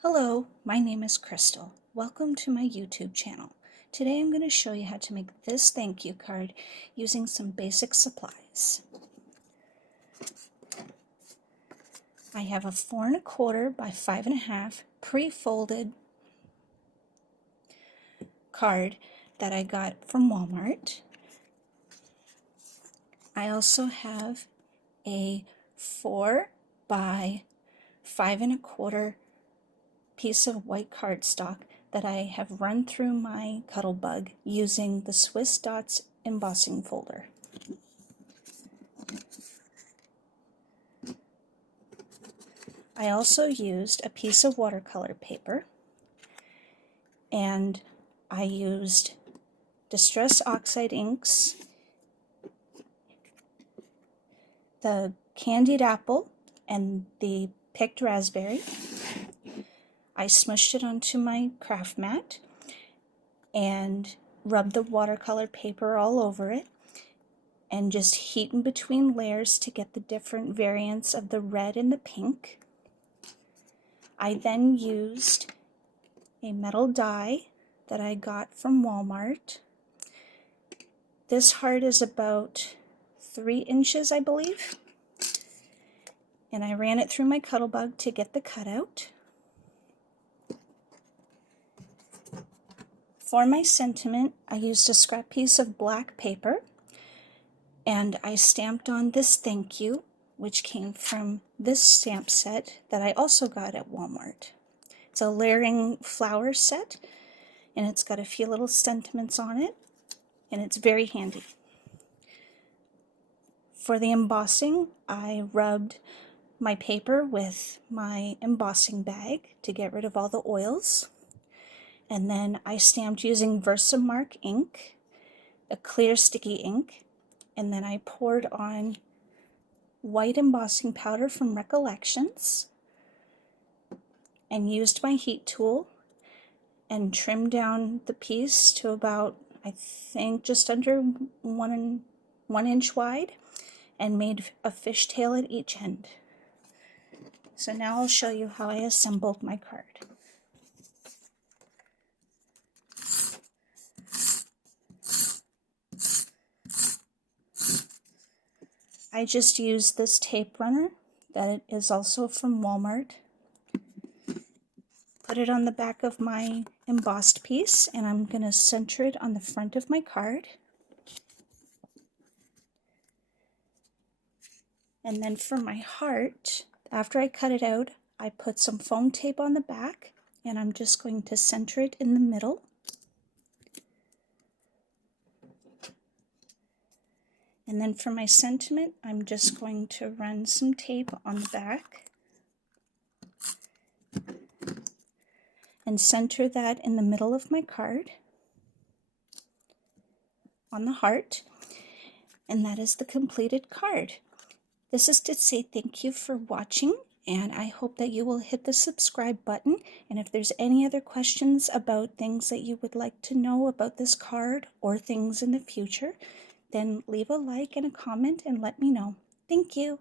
Hello, my name is Crystal. Welcome to my YouTube channel. Today I'm going to show you how to make this thank you card using some basic supplies. I have a 4 1/4 by 5 1/2 pre-folded card that I got from Walmart. I also have a 4 by 5 1/4 piece of white cardstock that I have run through my Cuttlebug using the Swiss Dots embossing folder. I also used a piece of watercolor paper, and I used Distress Oxide inks, the candied apple, and the picked raspberry. I smushed it onto my craft mat and rubbed the watercolor paper all over it and just heat in between layers to get the different variants of the red and the pink. I then used a metal die that I got from Walmart. This heart is about 3 inches, I believe, and I ran it through my Cuttlebug to get the cutout. For my sentiment, I used a scrap piece of black paper, and I stamped on this thank you, which came from this stamp set that I also got at Walmart. It's a layering flower set, and it's got a few little sentiments on it, and it's very handy. For the embossing, I rubbed my paper with my embossing bag to get rid of all the oils. And then I stamped using Versamark ink, a clear sticky ink, and then I poured on white embossing powder from Recollections and used my heat tool and trimmed down the piece to about, I think, just under 1 inch wide, and made a fishtail at each end. So now I'll show you how I assembled my card. I just used this tape runner that is also from Walmart. Put it on the back of my embossed piece, and I'm going to center it on the front of my card. And then for my heart, after I cut it out, I put some foam tape on the back, and I'm just going to center it in the middle. And then for my sentiment, I'm just going to run some tape on the back and center that in the middle of my card on the heart. And that is the completed card. This is to say thank you for watching, and I hope that you will hit the subscribe button. And if there's any other questions about things that you would like to know about this card or things in the future, then leave a like and a comment and let me know. Thank you.